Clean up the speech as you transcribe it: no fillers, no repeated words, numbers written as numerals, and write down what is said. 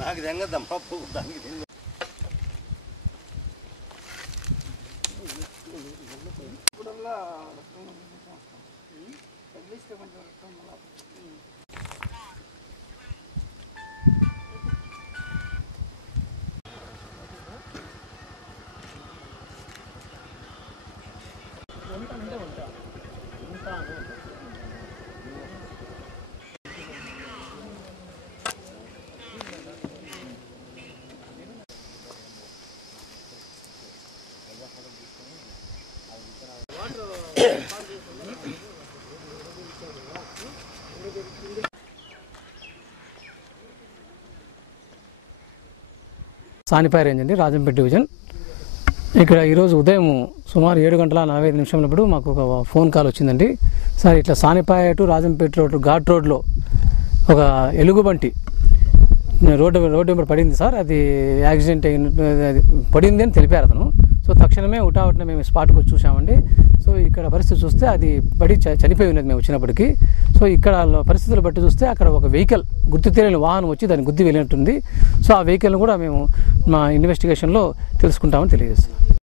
నాకు తెంగద్దాం పప్పు దానికి సానిపాయ రేంజ్ అండి, రాజంపేట డివిజన్. ఇక్కడ ఈరోజు ఉదయం సుమారు 7:45 మాకు ఒక ఫోన్ కాల్ వచ్చిందండి. సార్ ఇట్లా సానిపాయ టు రాజంపేట రోడ్ ఘాట్ రోడ్లో ఒక ఎలుగుబంటి రోడ్డు వెంబడి పడింది సార్. అది యాక్సిడెంట్ పడింది అని తెలిపారు అతను. సో తక్షణమే ఉటావుటిన మేము స్పాట్కి వచ్చి చూసామండి. సో ఇక్కడ పరిస్థితి చూస్తే అది పడి చనిపోయి ఉన్నది మేము వచ్చినప్పటికీ. సో ఇక్కడ పరిస్థితులు బట్టి చూస్తే అక్కడ ఒక వెహికల్ గుర్తు తెలియని వాహనం వచ్చి దాన్ని గుద్ది వెళ్ళినట్టుంది. సో ఆ వెహికల్ను కూడా మేము మా ఇన్వెస్టిగేషన్లో తెలుసుకుంటామని తెలియజేస్తాం.